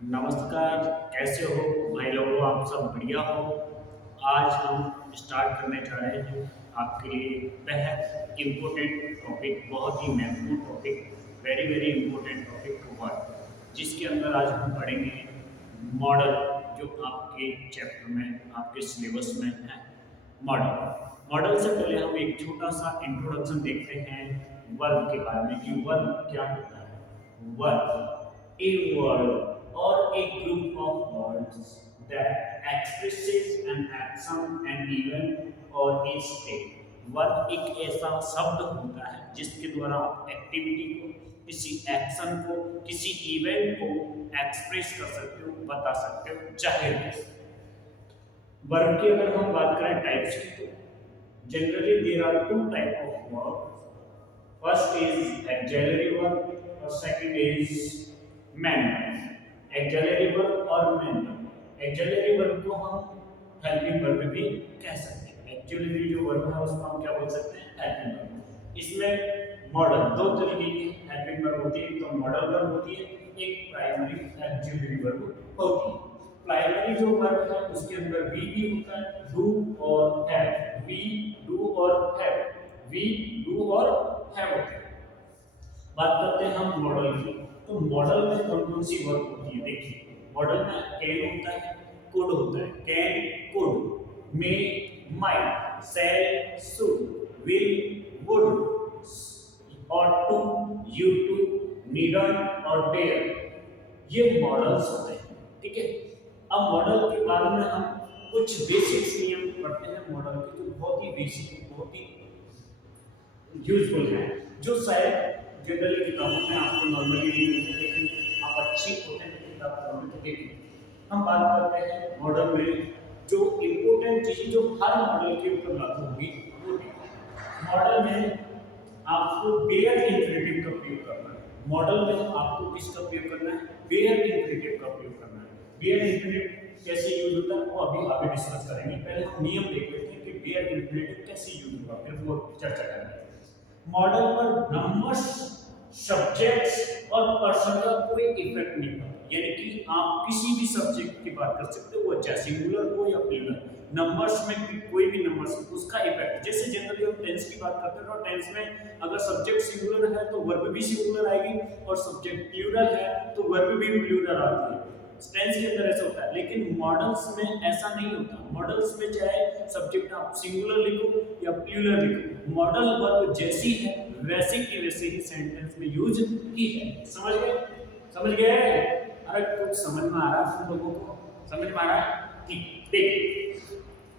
नमस्कार, कैसे हो भाई लोगों? आप सब बढ़िया हो? आज हम स्टार्ट करने जा रहे हैं आपके लिए बेहद इम्पोर्टेंट टॉपिक, बहुत ही महत्वपूर्ण topic, very very important topic word, जिसके अंदर आज हम पढ़ेंगे मॉडल, जो आपके चैप्टर में, आपके सिलेबस में है। मॉडल मॉडल से पहले हम एक छोटा सा इंट्रोडक्शन देखते हैं वर्ब के बारे में कि वर्ब क्या होता है। Verb a word or a group of words that expresses an action, an event or a state। Verb एक ऐसा शब्द होता है जिसके द्वारा आप एक्टिविटी को, किसी एक्शन को, किसी इवेंट को एक्सप्रेस कर सकते हो, बता सकते हो, जाहिर है। वर्ब की अगर हम बात करें टाइप्स की, तो generally there are two type of verb. First is auxiliary verb और second is main verb। auxiliary verb और main verb, auxiliary verb को हम helping verb भी कह सकते हैं। auxiliary जो verb है उसको हम क्या बोल सकते हैं? helping verb। इसमें मॉडल दो तरीके की helping verb होती है, एक तो मॉडल verb होती है, एक प्राइमरी auxiliary verb होती है। प्राइमरी जो वर्ब है उसके अंदर भी होता है, डू और हैव, वी डू और हैव, वी डू और हैव होते हैं। बात करते हैं हम मॉडल की, तो मॉडल में कौन कौन सी वर्ब होती है? देखिए, मॉडल में कैन होता है, कुड होता है, can, could, may, might, shall, should, will, would, ought to, यू टू, नीडन और डेयर, ये मॉडल्स होते हैं। ठीक है, अब मॉडल के बारे में हम कुछ बेसिक नियम पढ़ते हैं मॉडल के, जो बहुत ही बेसिक, बहुत ही यूजफुल है, जो शायद जनरली किताबों में आपको नॉर्मली नहीं मिलते, लेकिन आप अच्छी होते हैं किताब पढ़ने में देखें। हम बात करते हैं मॉडल में जो इम्पोर्टेंट चीज जो हर मॉडल के ऊपर लागू होगी, वो देखिए। मॉडल में आपको बेयर इंफिनिटिव का प्रयोग करना है। मॉडल में आपको किसका प्रयोग करना है? बेयर इंफिनिटिव का प्रयोग करना है। बेयर इंफिनिटिव कैसे यूज होता है वो अभी आगे डिस्कस करेंगे। पहले हम नियम देख लेते हैं कि बेयर इंफिनिटिव कैसे यूज होगा, फिर वो चर्चा करेंगे। मॉडल पर नंबर्स, सब्जेक्ट्स और पर्सन का कोई इफेक्ट नहीं पड़ता, यानी कि आप किसी भी सब्जेक्ट की बात कर सकते हो, वो चाहे सिंगुलर हो या प्लूरल। नंबर्स में भी कोई भी नंबर्स उसका इफेक्ट, जैसे जनरली हम टेंस की बात करते हैं तो टेंस में अगर सब्जेक्ट सिंगुलर है तो वर्ब भी सिंगुलर आएगी, और सब्जेक्ट प्लूरल है तो वर्ब भी प्लूरल आती है। टेंस के अंदर ऐसा होता है, लेकिन मॉडल्स में ऐसा नहीं होता। मॉडल्स में चाहे सब्जेक्ट आप सिंगुलर लिखो या प्लूरल लिखो, मॉडल वर्ब जैसी है वैसे की वैसे ही सेंटेंस में यूज की है। समझ गए? समझ गए? अरे कुछ समझ में आ रहा है तुम लोगों को? समझ में आ रहा है? ठीक, देखिए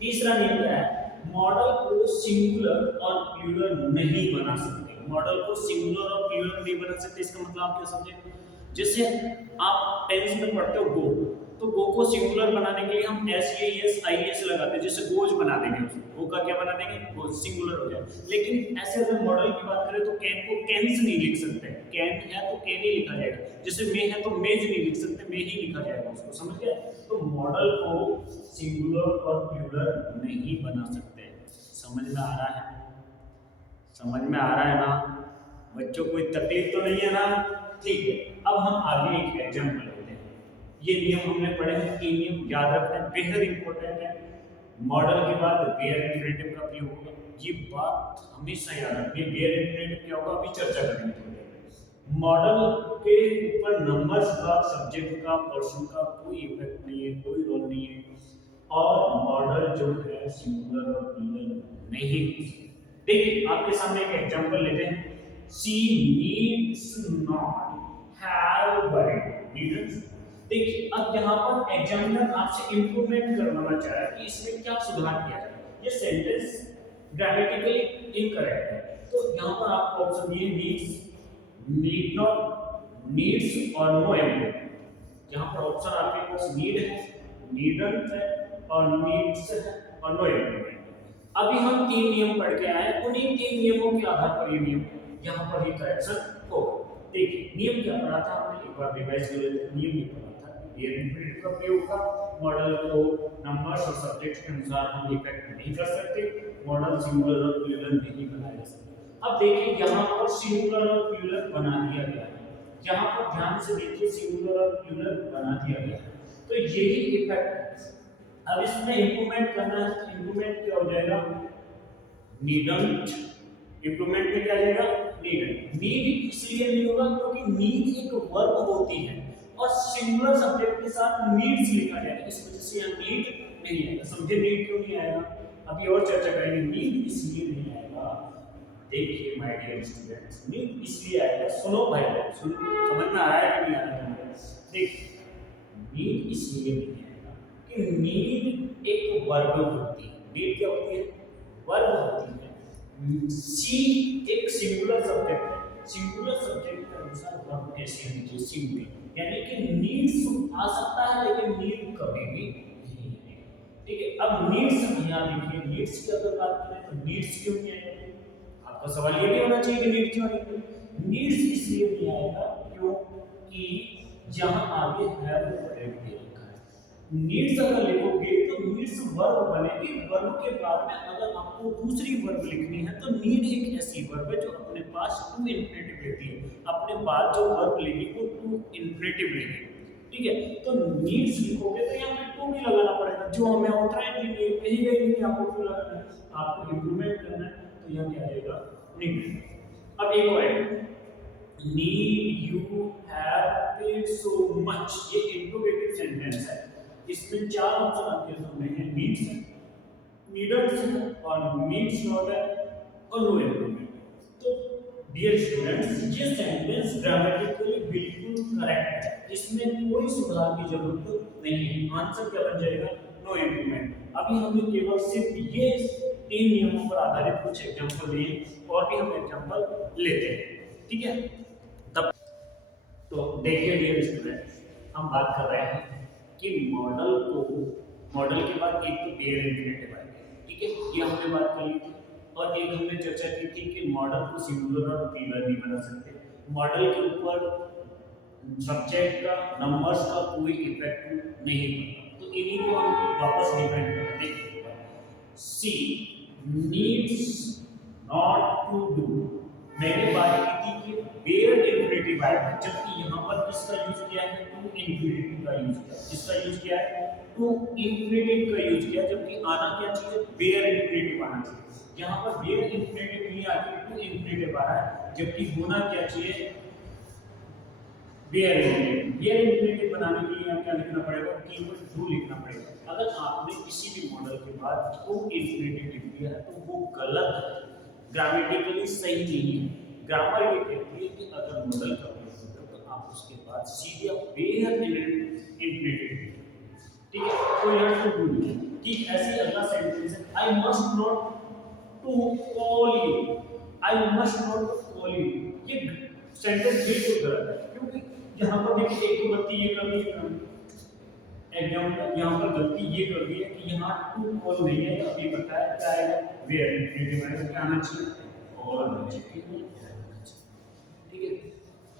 तीसरा नियम क्या है? मॉडल को सिंगुलर और प्लूरल नहीं बना सकते। मॉडल को सिंगुलर और प्लूरल नहीं बना सकते, इसका मतलब आप क्या समझे? जैसे आप टेंस में पढ़ते हो गो, तो गो को सिंगुलर बनाने के लिए हम S A S I S लगाते हैं, जैसे गोज बना देंगे उसको, गो का क्या बना देंगे? गो, सिंगुलर हो जाए। लेकिन ऐसे अगर मॉडल की बात करें तो कैन को कैन्स नहीं लिख सकते। कैन है तो कैन ही लिखा जाएगा, जैसे मे है तो मेज नहीं लिख सकते, मे ही लिखा जाएगा उसको। समझ गए? तो मॉडल को सिंगुलर और प्लूरल नहीं बना सकते। समझ में आ रहा है? समझ में आ रहा है ना बच्चों? कोई तकलीफ तो नहीं है ना? ठीक है, अब हम आगे एक एग्जांपल लेते हैं। ये नियम हमने पढ़े हैं, तीन नियम याद रखना है, बेहद इंपॉर्टेंट है। मॉडल के बाद बेयर इंफिनिटिव का प्रयोग होगा, ये बात हमेशा याद रखनी है। बेयर इंफिनिटिव क्या होगा अभी चर्चा करेंगे। मॉडल के ऊपर नंबर्स का, सब्जेक्ट का, पर्सन का कोई इफेक्ट नहीं है, कोई रोल नहीं है, और मॉडल जो है सिंगुलर और प्लूरल नहीं है। देखिए आपके सामने एक एग्जांपल लेते हैं। She needs not have worried. Needs, देखिए अब यहाँ पर एग्जामिनर आपसे इंप्रूवमेंट करवाना चाह रहा है कि इसमें क्या सुधार किया जाए। ये सेंटेंस ग्रामेटिकली इनकरेक्ट है, तो यहाँ पर आपको ऑप्शन दिए नीड्स, नीड नॉट, नीड्स और नो एम्प्लॉयमेंट। यहाँ पर ऑप्शन आपके पास नीड है, नीडंट है और नीड्स है और नो एम्प्लॉयमेंट। अभी हम तीन नियम पढ़ के आए, उन्हीं तीन नियमों के आधार पर ये नियम यहाँ पर ही करेक्शन होगा। देखिए नियम क्या पढ़ा था हमने, एक बार रिवाइज कर लेते हैं। नियम ये पढ़ा था बेयर इंफिनिटिव का प्रयोग का, मॉडल को नंबर्स और सब्जेक्ट्स के अनुसार हम इफेक्ट नहीं कर सकते, मॉडल सिंगुलर और प्लूरल नहीं बनाया जा सकता। अब देखिए यहाँ पर सिंगुलर और प्लूरल बना दिया गया है, यहाँ पर ध्यान से देखिए सिंगुलर और प्लूरल बना दिया गया है, तो यही इफेक्ट है। अब इसमें इंप्रूवमेंट करना है, इंप्रूवमेंट क्या हो जाएगा, नीडंट। इंप्रूवमेंट में क्या आ जाएगा, नीड। नीड इसलिए नहीं होगा क्योंकि नीड एक वर्ब होती है और सिंगुलर सब्जेक्ट के साथ नीड्स लिखा जाएगा, इस वजह से यहाँ नीड नहीं आएगा। समझे नीड क्यों नहीं आएगा, अभी और चर्चा करेंगे। नीड इसलिए नहीं आएगा, देखिए माय डियर स्टूडेंट्स, नीड इसलिए आएगा, सुनो भाई लोग, समझ में आ रहा है कि नहीं आ रहा है, देखिए नीड इसलिए नहीं आएगा कि नीड एक वर्ब होती है। नीड क्या होती है, वर्ब होती है। सी एक सिंगुलर सब्जेक्ट है, सिंगुलर सब्जेक्ट के अनुसार वर्ब कैसे होनी चाहिए, सिंगुलर, यानी कि नीड्स आ सकता है लेकिन नीड कभी भी नहीं है। ठीक है, अब नीड्स यहाँ देखिए, नीड्स की अगर बात करें तो नीड्स क्यों नहीं आएगा, आपका सवाल ये भी होना चाहिए कि नीड क्यों नहीं, नीड्स इसलिए नहीं आएगा क्योंकि यहाँ आगे हैव वर्ब दे रखा है। नीड्स अगर लिखोगे तो नीड्स वर्ब बनेगी, वर्ब के बाद में अगर आपको दूसरी वर्ब लिखनी है तो नीड एक ऐसी वर्ब है जो अपने पास टू इन्फिनेटिव लेती है, अपने बाद जो वर्ब लेगी वो टू इन्फिनेटिव लेगी। ठीक है, तो नीड्स लिखोगे तो यहाँ पे टू भी लगाना पड़ेगा, जो हमें होता है कि यही गई कि आपको क्यों लगाना है, आपको इंप्रूवमेंट करना है, तो यहाँ क्या आ जाएगा, नीड। अब एक और है, need you have paid so much, ये इंट्रोगेटिव सेंटेंस है, इसमें चार ऑप्शन आपके सामने हैं, नीड्स है, नीडल्स है और नीड्स नॉट है और नो इंप्रूवमेंट। तो डियर स्टूडेंट्स, ये सेंटेंस ग्रामेटिकली बिल्कुल करेक्ट है, इसमें कोई सुधार की जरूरत नहीं है, आंसर क्या बन जाएगा, नो इंप्रूवमेंट। अभी हमने केवल सिर्फ ये तीन नियमों पर आधारित कुछ एग्जांपल लिए, और भी हम एग्जांपल लेते हैं, ठीक है। तब तो देखिए डियर स्टूडेंट्स, हम बात कर रहे हैं कि मॉडल को, मॉडल के बाद एक तो बेयर इंफिनिटिव आएगा, ठीक है, ये हमने बात कर ली थी, और एक हमने चर्चा की थी कि मॉडल को सिंगुलर और प्लूरल नहीं बना सकते, मॉडल के ऊपर सब्जेक्ट का, नंबर्स का कोई इफेक्ट नहीं पड़ता, तो इन्हीं को हम वापस डिफाइन करते हैं। सी नीड्स नॉट टू डू, मैंने बात की थी कि बेयर इंफिनिटिव आएगा, जबकि यहाँ पर किसका यूज किया है, टू इंफिनिटिव का यूज किया, किसका यूज किया है, टू इंफिनिटिव का यूज किया, जबकि आना क्या चाहिए, बेयर इंफिनिटिव आना चाहिए। यहाँ पर बेयर इंफिनिटिव नहीं आती, टू इंफिनिटिव आ रहा है, जबकि होना क्या चाहिए, बेयर इंफिनिटिव। बेयर इंफिनिटिव बनाने के लिए क्या लिखना पड़ेगा, कीवर्ड टू लिखना पड़ेगा। अगर आपने किसी भी मॉडल के बाद टू इंफिनिटिव लिख दिया है तो वो गलत है, ग्रामेटिकली सही नहीं है। ग्रामर ये कहती है कि अगर मॉडल का प्रयोग करो तो आप उसके बाद सीधे बेयर इंफिनिटिव, ठीक है, तो यहाँ टू डू लिखिए। ठीक ऐसे अगला सेंटेंस है, I must not to call you, I must not to call you, ये सेंटेंस बिल्कुल गलत है, क्योंकि यहाँ पर देखिए एक तो गलती ये कर दी है, एग्जाम्पल यहाँ पर गलती ये कर दी है कि यहाँ टू कॉल नहीं है, तो अभी बताया क्या आएगा, वेयर इंफिनिटिव आएगा, क्या आना चाहिए, कॉल आना चाहिए, ठीक है।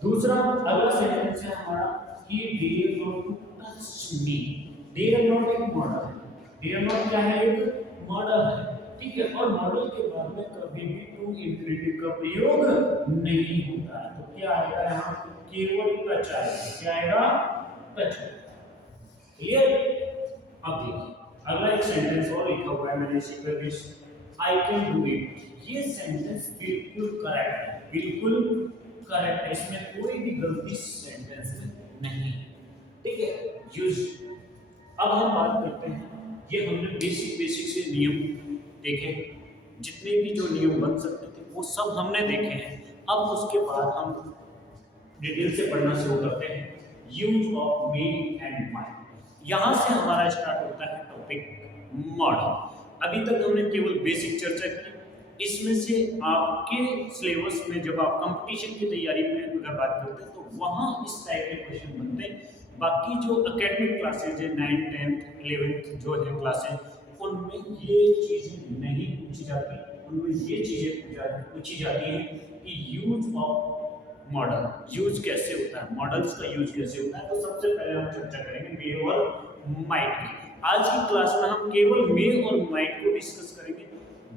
दूसरा अगला सेंटेंस है हमारा, he dare not to touch me, dare not एक मॉडल है, डेयर नॉट क्या है, एक मॉडल है, ठीक है, और मॉडल के बाद में कभी भी टू इंफिनिटिव का प्रयोग नहीं होता है, तो क्या आएगा यहाँ, केवल टच आएगा, क्या आएगा, टच। क्लियर। अब देखिए अगला एक सेंटेंस और लिखा हुआ है मैंने इसी पर, आई कैन डू इट, ये सेंटेंस बिल्कुल करेक्ट है, बिल्कुल करेक्ट है, इसमें कोई भी गलती सेंटेंस में नहीं है, ठीक है। यूज, अब हम बात करते हैं, ये हमने बेसिक से नियम देखे, जितने भी जो नियम बन सकते थे वो सब हमने देखे हैं। अब उसके बाद हम डिटेल से पढ़ना शुरू करते हैं, use of me and my. यहाँ से हमारा स्टार्ट होता है टॉपिक मॉडल। अभी तक हमने केवल बेसिक चर्चा की, इसमें से आपके सिलेबस में जब आप कंपटीशन की तैयारी में अगर बात करते हैं तो वहाँ इस टाइप के क्वेश्चन बनते हैं। बाकी जो एकेडमिक क्लासेज है 9th 10th 11th जो है क्लासेज, उनमें ये चीज़ें नहीं पूछी जाती, उनमें ये चीज़ें पूछी जाती हैं कि यूज ऑफ मॉडल, यूज कैसे होता है, मॉडल्स का यूज कैसे होता है। तो सबसे पहले हम चर्चा करेंगे मे और माइट की। आज की क्लास में हम केवल मे और माइट को डिस्कस करेंगे,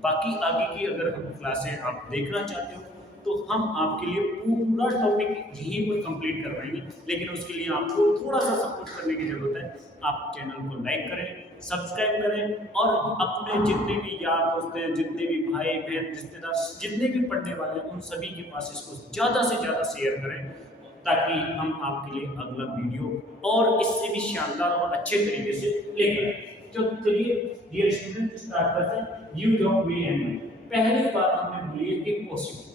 बाकी आगे की अगर हम क्लासें आप देखना चाहते हो तो हम आपके लिए पूरा टॉपिक यहीं पर कंप्लीट करवाएंगे, लेकिन उसके लिए आपको थोड़ा सा सपोर्ट करने की ज़रूरत है। आप चैनल को लाइक करें, सब्सक्राइब करें और अपने जितने भी यार दोस्त हैं, जितने भी भाई बहन रिश्तेदार जितने भी पढ़ने वाले हैं, उन सभी के पास इसको ज़्यादा से ज़्यादा शेयर करें, ताकि हम आपके लिए अगला वीडियो और इससे भी शानदार और अच्छे तरीके से लेकर आएं। तो चलिए डियर स्टूडेंट स्टार्ट करते हैं। Use of May and might. पहली बात हमने बोली है कि पॉसिबल,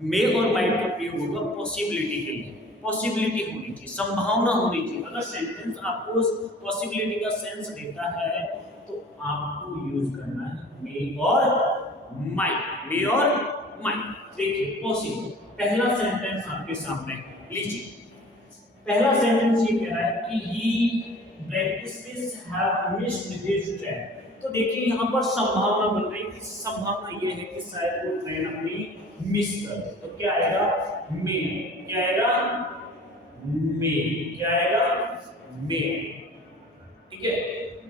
मे और माइट का प्रयोग होगा पॉसिबिलिटी के लिए। पॉसिबिलिटी होनी चाहिए, संभावना होनी चाहिए। अगर सेंटेंस आपको पॉसिबिलिटी का सेंस देता है तो आपको यूज करना है मे और माइट। मे और माइट। देखिए पॉसिबल, पहला सेंटेंस आपके सामने लीजिए। पहला सेंटेंस ये कह रहा है कि he breakfast have missed his train. तो देखिए यहाँ पर संभावना बन रही है कि संभावना ये है कि शायद वो ट्रेन अपनी मिस कर दे। तो क्या आएगा? मे। क्या आएगा? मे। क्या आएगा? मे। ठीक है।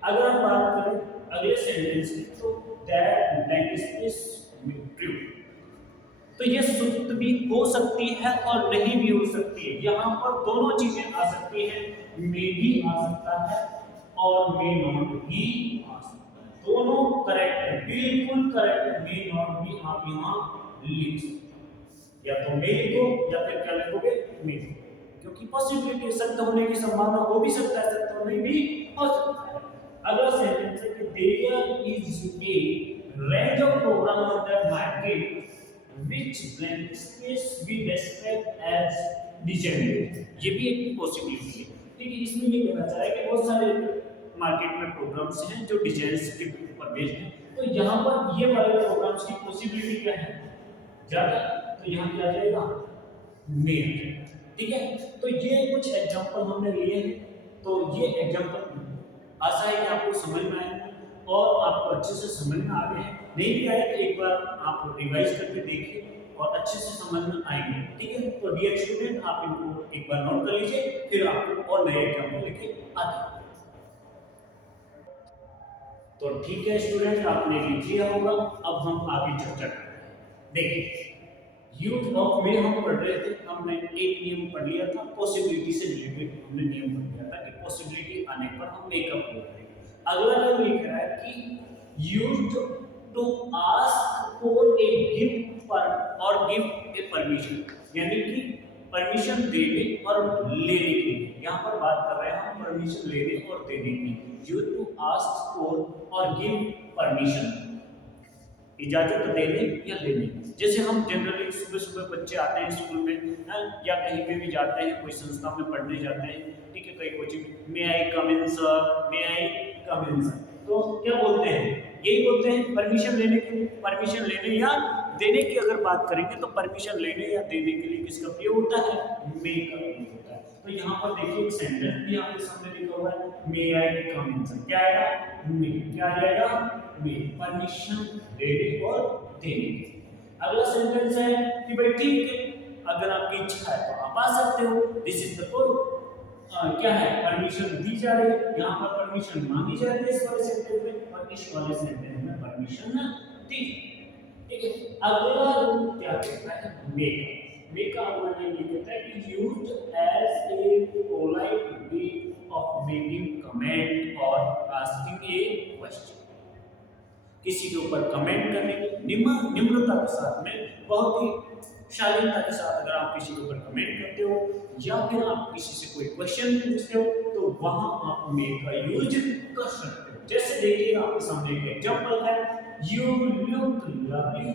अगर हम बात करें अगले सेंटेंस की, तो दैट ब्रेकफास्ट ट्रू। तो ये शुद्ध भी हो सकती है और नहीं भी हो सकती है। यहाँ पर दोनों चीजें आ सकती हैं, मे भी आ सकता है और मे नॉट भी आ सकता है। दोनों करेक्ट है, बिल्कुल करेक्ट है। मे नॉट भी आप यहाँ लिख सकते हैं, या तो मे लिखो या फिर क्या लिखोगे? मे, क्योंकि पॉसिबिलिटी सत्य होने की संभावना हो भी सकता है, सत्य होने भी हो सकता है। अगला सेंटेंस है कि there is a range of program on that market which blank space we describe as degenerate। ये भी एक पॉसिबिलिटी है। ठीक है, इसमें ये कहना चाह रहा है कि बहुत सारे मार्केट में प्रोग्राम्स हैं जो डिजाइन्स के ऊपर बेस्ड हैं, तो यहाँ पर ये वाले प्रोग्राम्स की पॉसिबिलिटी क्या है? ज्यादा। तो यहाँ क्या आ जाएगा? मेल। ठीक है, तो ये कुछ एग्जांपल हमने लिए हैं। तो ये एग्जांपल आशा है कि आपको समझ में आए और आपको अच्छे से समझ में आ गए हैं। नहीं भी आए तो एक बार आप रिवाइज करके देखिए और अच्छे से समझ में आएंगे। ठीक है, तो डियर स्टूडेंट आप इनको एक बार नोट कर लीजिए, फिर आपको और नए एग्जाम्पल लेके आते हैं। तो ठीक है स्टूडेंट, आपने लिख लिया होगा। अब हम आगे चर्चा करते हैं। देखिए यूज ऑफ मे हम पढ़ रहे थे, हमने एक नियम पढ़ लिया था पॉसिबिलिटी से रिलेटेड। हमने नियम पढ़ लिया था कि पॉसिबिलिटी आने पर हम मे का प्रयोग करेंगे। अगला नियम लिख रहा है कि used to ask for a gift और गिव ए परमिशन, यानी कि परमिशन देने और लेने के लिए। यहाँ पर बात कर रहे हैं हम परमिशन लेने और देने की। यूज टू आस्क फॉर और गिव परमिशन, इजाजत देने या लेने। जैसे हम जनरली सुबह सुबह बच्चे आते हैं स्कूल में या कहीं पे भी जाते हैं, कोई संस्था में पढ़ने जाते हैं, ठीक है, कई कोचिंग, मे आई कम इन सर, मे आई कम इन सर। तो क्या बोलते हैं? यही बोलते हैं परमिशन लेने के लिए। परमिशन लेने या देने की अगर बात करेंगे तो परमिशन लेने या देने के लिए किसका प्रयोग होता है? मे का प्रयोग होता है। तो यहाँ पर देखिए एक सेंटेंस भी आपके सामने लिखा हुआ है, मे आई कम इन सर। क्या आएगा? मे। क्या आ जाएगा? मे। परमिशन लेने और देने के। अगला सेंटेंस है कि भाई ठीक है, अगर आपकी इच्छा है तो आप आ सकते हो। This is the point. क्या है? परमिशन दी जा रही है, यहाँ पर परमिशन मांगी जा रही है इस वाले सेंटेंस में, और इस वाले सेंटेंस में परमिशन दी। ठीक है, अगला रूल क्या कहता है? मेक। मेक का अगला नियम ये कहता है कि used as a polite way of making comment और आस्किंग ए क्वेश्चन। किसी के ऊपर कमेंट करने की निम्रता के साथ में, बहुत ही शालीनता के साथ अगर आप किसी के ऊपर कमेंट करते हो या फिर आप किसी से कोई क्वेश्चन पूछते हो तो वहां आप मे का यूज कर सकते हो। जैसे देखिए आपके सामने एक एग्जांपल है, you look lovely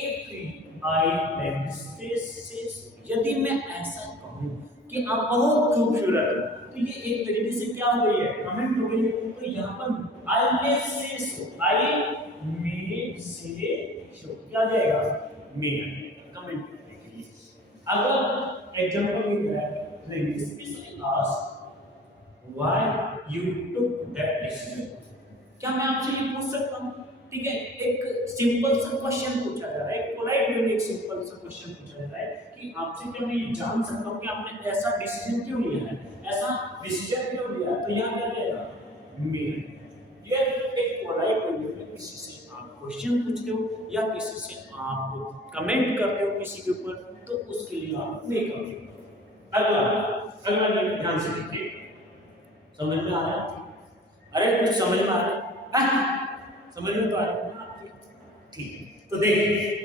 if I like spaces. यदि मैं ऐसा कहूं कि आप बहुत खूबसूरत हो, तो ये एक तरीके से क्या हो गई है? कमेंट हो गई है। तो यहाँ पर आई मे से सो, आई मे से शो क्या आ जाएगा? मे कमेंट करने के लिए। अगर एग्जांपल ये है, specially ask why you took that decision. क्या मैं आपसे ये पूछ सकता हूँ? ठीक है, एक सिंपल सा क्वेश्चन पूछा जा रहा है, एक पोलाइट वे में एक सिंपल सा क्वेश्चन पूछा जा रहा है कि आपसे क्या मैं ये जान सकता हूँ कि आपने ऐसा डिसीजन क्यों लिया है, ऐसा डिसीजन क्यों लिया? तो यहाँ क्या जाएगा? मे। ये एक पोलाइट वे में किसी से आप क्वेश्चन क्वेश्चन पूछते हो या किसी से आप कमेंट करते हो किसी के ऊपर, तो उसके लिए आप मे का प्रयोग करो। अगला अगला नियम ध्यान से देखिए, समझ में आ रहा है? अरे कुछ समझ में आ रहा है? समझ में तो आ रहा है ना आपके? ठीक है, तो देखिए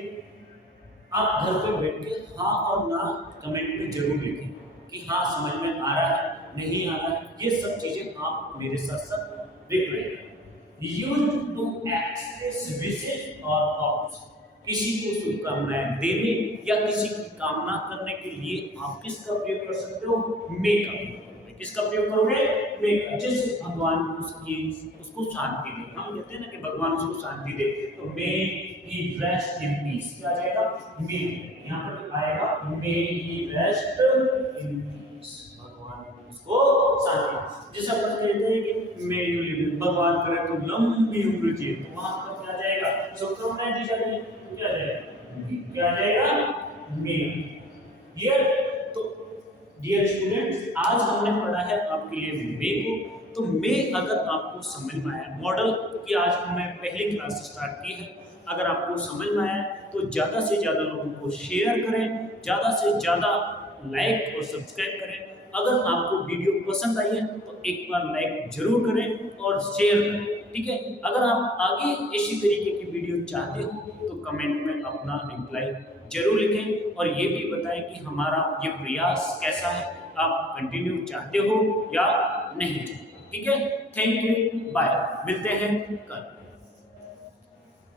आप घर पे बैठ के हाँ और ना कमेंट में जरूर लिखें कि हाँ समझ में आ रहा है, नहीं आ रहा है, ये सब चीजें आप मेरे साथ साथ लिख रहे हैं। यूज टू एक्सप्रेस विशेस और हॉप्स, किसी को शुभकामनाएं देने या किसी की कामना करने के लिए आप किसका प्रयोग कर सकते हो? मे का। किसका प्रयोग करोगे? मे का। जैसे भगवान उसको शांति दे, हम कहते हैं ना कि भगवान उसको शांति दे, तो मे ही रेस्ट इन पीस, क्या आ जाएगा? मे। यहाँ पर आएगा मे ही रेस्ट इन पीस, भगवान उसको शांति। जैसा अपन कहते हैं कि मे यू लिव, भगवान करे तो लंबी उम्र जिए, तो वहां पर क्या जाएगा? शुभकामनाएं दी जाती है, तो क्या जाएगा? क्या जाएगा? मे। डियर, तो डियर स्टूडेंट्स, आज हमने पढ़ा है आपके लिए मे को। तो मे अगर आपको समझ में आया, मॉडल की आज मैं पहली क्लास स्टार्ट की है, अगर आपको समझ में आया तो ज़्यादा से ज़्यादा लोगों को शेयर करें, ज़्यादा से ज़्यादा लाइक और सब्सक्राइब करें। अगर आपको वीडियो पसंद आई है तो एक बार लाइक जरूर करें और शेयर करें, ठीक है? अगर आप आगे इसी तरीके की वीडियो चाहते हो तो कमेंट में अपना रिप्लाई जरूर लिखें और ये भी बताएं कि हमारा ये प्रयास कैसा है, आप कंटिन्यू चाहते हो या नहीं चाहते, ठीक है? थैंक यू, बाय, मिलते हैं कल।